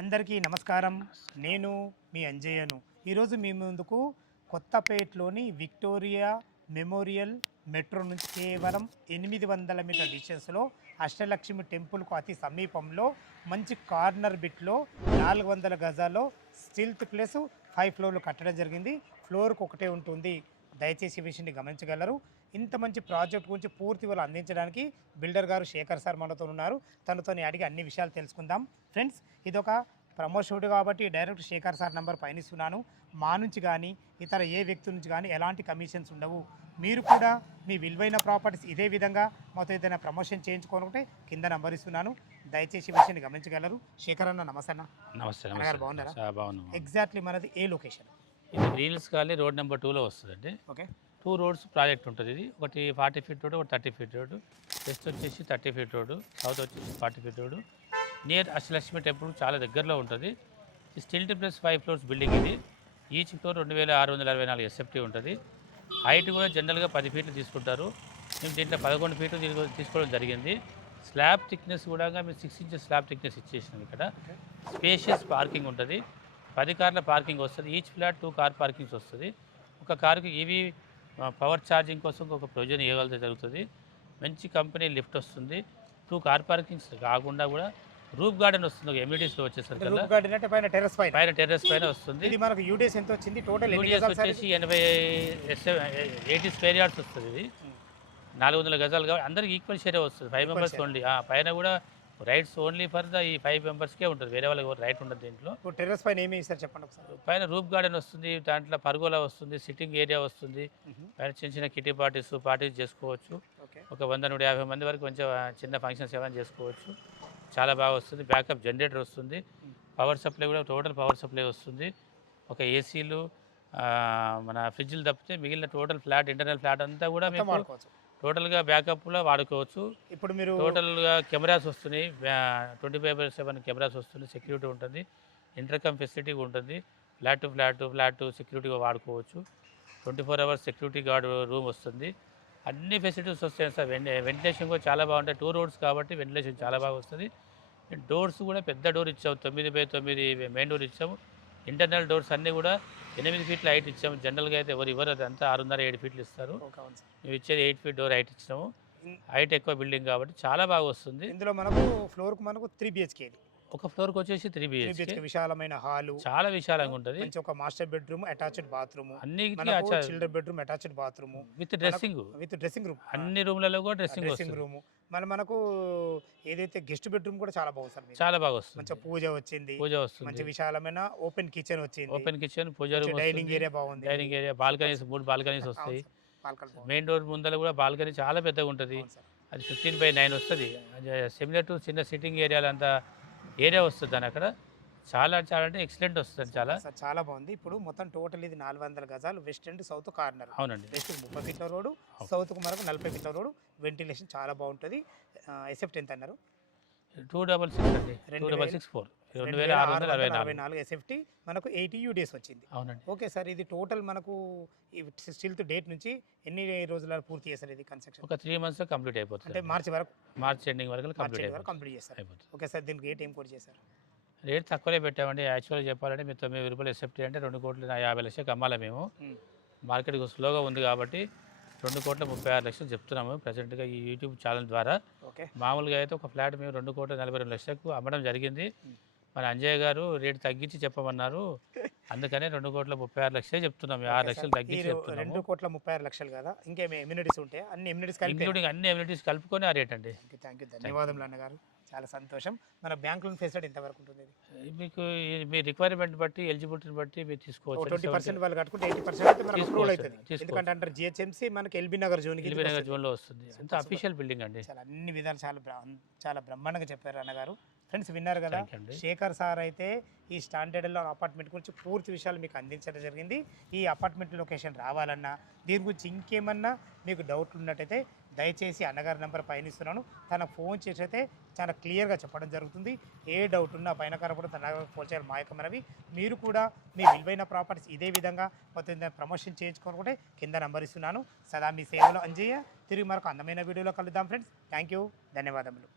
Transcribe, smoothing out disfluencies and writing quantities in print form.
అందరికీ నమస్కారం. నేను మీ అంజయ్యను. ఈరోజు మీ ముందుకు కొత్తపేటలోని విక్టోరియా మెమోరియల్ మెట్రో నుంచి కేవలం 800 మీటర్ డిస్టెన్స్లో అష్టలక్ష్మి టెంపుల్కు అతి సమీపంలో మంచి కార్నర్ బిట్లో 400 గజాల్లో స్టిల్త్ ప్లస్ 5 ఫ్లోర్లు కట్టడం జరిగింది. ఫ్లోర్కు ఒకటే ఉంటుంది. దయచేసి ఈ విషయాన్ని గమనించగలరు. ఇంత మంచి ప్రాజెక్ట్ గురించి పూర్తి వాళ్ళు అందించడానికి బిల్డర్ గారు శేఖర్ సార్ మనతో ఉన్నారు. తనతో అడిగి అన్ని విషయాలు తెలుసుకుందాం. ఫ్రెండ్స్, ఇదొక ప్రమోషన్డ్ కాబట్టి డైరెక్ట్ శేఖర్ సార్ నెంబర్ పైన ఇస్తున్నాను. మా నుంచి కానీ ఇతర ఏ వ్యక్తి నుంచి కానీ ఎలాంటి కమిషన్స్ ఉండవు. మీరు కూడా మీ విలువైన ప్రాపర్టీస్ ఇదే విధంగా మాతో ఏదైనా ప్రమోషన్ చేయించుకోనుకుంటే కింద నెంబర్ ఇస్తున్నాను. దయచేసి ఈ విషయాన్ని గమనించగలరు. శేఖర్ అన్న నమస్తే అన్న. నమస్తే బాగున్నారా? బాగున్నాం. ఎగ్జాక్ట్లీ మనది ఏ లొకేషన్? ఇది గ్రీన్స్ కాలనీ రోడ్ నెంబర్ 2లో వస్తుందండి. ఓకే, 2 రోడ్స్ ప్రాజెక్ట్ ఉంటుంది. ఇది ఒకటి 40 ఫీట్ రోడ్, ఒకటి 30 ఫీట్ రోడ్. వెస్ట్ వచ్చేసి 30 ఫీట్ రోడ్, సౌత్ వచ్చేసి 40 feet road. Near Ashtalakshmi temple చాలా దగ్గరలో ఉంటుంది. ఈ స్టిల్ట్ ప్లస్ 5 ఫ్లోర్స్ బిల్డింగ్ ఇది. ఈచ్ ఫ్లోర్ 2664 ఎస్ఎఫ్టీ ఉంటుంది. హైట్ కూడా జనరల్గా 10 ఫీట్లు తీసుకుంటారు. మేము దీంట్లో 11 ఫీట్లు తీసుకోవడం జరిగింది. స్లాబ్ థిక్నెస్ కూడా మేము 6 ఇంచెస్ స్లాబ్ థిక్నెస్ ఇచ్చేసినాం. ఇక్కడ స్పేషియస్ పార్కింగ్ ఉంటుంది. 10 కార్ల పార్కింగ్ వస్తుంది. ఈచ్ ఫ్లాట్ 2 కార్ పార్కింగ్స్ వస్తుంది. ఒక కారుకి ఈవీ పవర్ ఛార్జింగ్ కోసం ఒక ప్రొవిజన్ ఇవ్వగలిగితే జరుగుతుంది. మంచి కంపెనీ లిఫ్ట్ వస్తుంది. 2 కార్ పార్కింగ్స్ కాకుండా కూడా రూఫ్ గార్డెన్ వస్తుంది. ఒక ఎమ్యూడిటీస్లో వచ్చేసరికి పైన టెర్రస్ పైన వస్తుంది. ఇది మనకు యూడిఎస్ ఎంత వచ్చింది? టోటల్ యూడిఎస్ వచ్చేసి 80 స్క్వేర్ యార్డ్స్ వస్తుంది. ఇది 400 గజాలు కాబట్టి అందరికి ఈక్వల్ షేరే వస్తుంది. 5 మెంబర్స్ ఓన్లీ. పైన కూడా రైట్స్ ఓన్లీ ఫర్ ద ఈ 5 మెంబర్స్కే ఉంటుంది. వేరే వాళ్ళకి రైట్ ఉండదు దీంట్లో. టెర్రస్ పైన ఏమి ఇస్తారు చెప్పండి ఒకసారి. పైన రూఫ్ గార్డెన్ వస్తుంది. దాంట్లో పర్గోలా వస్తుంది. సిట్టింగ్ ఏరియా వస్తుంది. పైన చిన్న చిన్న కిటీ పార్టీస్ చేసుకోవచ్చు. ఒక 100-150 మంది వరకు కొంచెం చిన్న ఫంక్షన్స్ ఏమైనా చేసుకోవచ్చు. చాలా బాగా వస్తుంది. బ్యాకప్ జనరేటర్ వస్తుంది. పవర్ సప్లై కూడా టోటల్ పవర్ సప్లై వస్తుంది. ఒక ఏసీలు, మన ఫ్రిడ్జ్లు తప్పితే మిగిలిన టోటల్ ఫ్లాట్, ఇంటర్నల్ ఫ్లాట్ అంతా కూడా మేము టోటల్గా బ్యాకప్లో వాడుకోవచ్చు. ఇప్పుడు మీరు టోటల్గా కెమెరాస్ వస్తున్నాయి. 24/7 కెమెరాస్ వస్తుంది. సెక్యూరిటీ ఉంటుంది. ఇంటర్కమ్ ఫెసిలిటీ ఉంటుంది. ఫ్లాట్ సెక్యూరిటీగా వాడుకోవచ్చు. 24 అవర్స్ సెక్యూరిటీ గార్డ్ రూమ్ వస్తుంది. అన్ని ఫెసిలిటీస్ వస్తాయి సార్. వెంటిలేషన్ కూడా చాలా బాగుంటాయి. 2 రోడ్స్ కాబట్టి వెంటిలేషన్ చాలా బాగా వస్తుంది. డోర్స్ కూడా పెద్ద డోర్ ఇచ్చాము. 9x9 మెయిన్ డోర్ ఇచ్చాము. ఇంటర్నల్ డోర్స్ అన్నీ కూడా 8 ఫీట్ల హైట్ ఇచ్చాము. జనరల్గా అయితే ఇవ్వరు. అదంతా 6.5-7 ఫీట్లు ఇస్తారు. మేము ఇచ్చేది 8 ఫీట్ డోర్ హైట్ ఇచ్చినాము. హైట్ ఎక్కువ బిల్డింగ్ కాబట్టి చాలా బాగా వస్తుంది. ఇందులో మనకు ఫ్లోర్కు 3 BHK. ఒక ఫ్లోర్కి వచ్చేసి 3 BHK విశాలమైన హాలు, చాలా విశాలంగా ఉంటుంది. ఒక మాస్టర్ బెడ్రూమ్, అటాచ్డ్ బాత్రూమ్, అన్ని children bedroom, attached bathroom with dressing room. అన్ని రూమ్లలో కూడా డ్రెస్సింగ్ రూమ్. మనకు ఏదైతే గెస్ట్ బెడ్రూమ్ కూడా చాలా బాగుంది సార్. చాలా బాగా వస్తుంది. మంచి పూజ వస్తుంది. మంచి విశాలమైన ఓపెన్ కిచెన్ వచ్చింది. పూజ రూమ్, డైనింగ్ ఏరియా బాగుంది. డైనింగ్ ఏరియా, బాల్కనీస్ 3 బాల్కనీస్ వస్తాయి. మెయిన్ డోర్ ముందర కూడా బాల్కనీ చాలా పెద్దగా ఉంటుంది. అది 15/9 వస్తుంది. సిమిలర్ టు చిన్న సిట్టింగ్ ఏరియాలో అంత ఏరియా వస్తుంది అని. అక్కడ చాలా అంటే ఎక్సలెంట్ వస్తుంది. చాలా బాగుంది. ఇప్పుడు మొత్తం టోటల్ ఇది 400 గజాలు. West and south corner. అవునండి. వెస్ట్ 30 ఫీట్ల రోడ్డు, సౌత్కు మనకు 40 ఫీట్ల రోడ్డు. వెంటిలేషన్ చాలా బాగుంటుంది. ఎసెప్ట్ ఎంత అన్నారు? 266 అండి. 2664 2664 ఎస్ఎఫ్టీ. మనకు 80 యూడిఎస్ వచ్చింది. అవునండి. ఓకే సార్, ఇది టోటల్ మనకు స్టిల్త్ డేట్ నుంచి ఎన్ని రోజుల పూర్తి చేస్తారు ఇది కన్స్ట్రక్షన్? ఒక 3 మంత్స్లో కంప్లీట్ అయిపోతుంది. అంటే మార్చ్ ఎండింగ్ వరకు కంప్లీట్ చేస్తారు. ఓకే సార్, దీనికి రేట్ ఏం కోట్ చేశారు? రేట్ తక్కువే పెట్టామండి. యాక్చువల్గా చెప్పాలంటే మీరు 9,000 రూపాయలు ఎస్ఎఫ్టీ అంటే 2,50,00,000 అమ్మాలి. మేము మార్కెట్ స్లోగా ఉంది కాబట్టి 2,36,00,000 చెప్తున్నాము ప్రజెంట్గా ఈ యూట్యూబ్ ఛానల్ ద్వారా. మామూలుగా అయితే ఒక ఫ్లాట్ మేము 2,42,00,000 అమ్మడం జరిగింది. మన అంజయ్య గారు రేటు తగ్గించి చెప్పమన్నారు. అందుకనే 2,36,00,000 చెప్తున్నాం. 6,00,000 తగ్గించి చెప్తున్నాము. 2,36,00,000 కదా? ఇంకేమి ఎమ్యూనిటీస్ ఉంటాయి? అన్ని ఎమ్యూనిటీస్ కలుపుకొని ఆ రేట్ అండి. థ్యాంక్ యూ, ధన్యవాదములు అన్నగారు. చాలా సంతోషం. మన బ్యాంక్ లోన్ ఫెసిలిటీ ఎంతవరకు ఉంటుంది? మీకు మీ రిక్వైర్మెంట్ బట్టి, ఎలిజిబిలిటీని బట్టి మీరు తీసుకోవచ్చు. 20% వాళ్ళు కట్టుకుంటే 80% మనకు అప్రూవల్ అవుతుంది. ఎందుకంటే అంటారు జిహెచ్ఎంసీ మనకి ఎల్బీ నగర్ జోన్లో వస్తుంది. అంత అఫీషియల్ బిల్డింగ్ అండి. చాలా అన్ని విధాలు చాలా బ్రహ్మాండంగా చెప్పారు అన్నగారు. ఫ్రెండ్స్, విన్నారు కదా, శేఖర్ సార్ అయితే ఈ స్టాండర్డ్లో అపార్ట్మెంట్ గురించి పూర్తి విషయాలు మీకు అందించడం జరిగింది. ఈ అపార్ట్మెంట్ లొకేషన్ రావాలన్నా, దీని గురించి ఇంకేమన్నా మీకు డౌట్లు ఉన్నట్టయితే దయచేసి అన్నగారి నెంబర్ పైన ఇస్తున్నాను. తన ఫోన్ చేసి అయితే చాలా క్లియర్గా చెప్పడం జరుగుతుంది. ఏ డౌట్ ఉన్నా పైన కనపడుతుంది అన్నగారు ఫోన్ చేయాలి. మా యొక్క మనవి. మీరు కూడా మీ విలువైన ప్రాపర్టీస్ ఇదే విధంగా మొత్తం ప్రమోషన్ చేయించుకోనుకుంటే కింద నెంబర్ ఇస్తున్నాను. సదా మీ సేవలో అంజయ్య. తిరిగి మరొక అందమైన వీడియోలో కలుద్దాం ఫ్రెండ్స్. థ్యాంక్ యూ, ధన్యవాదములు.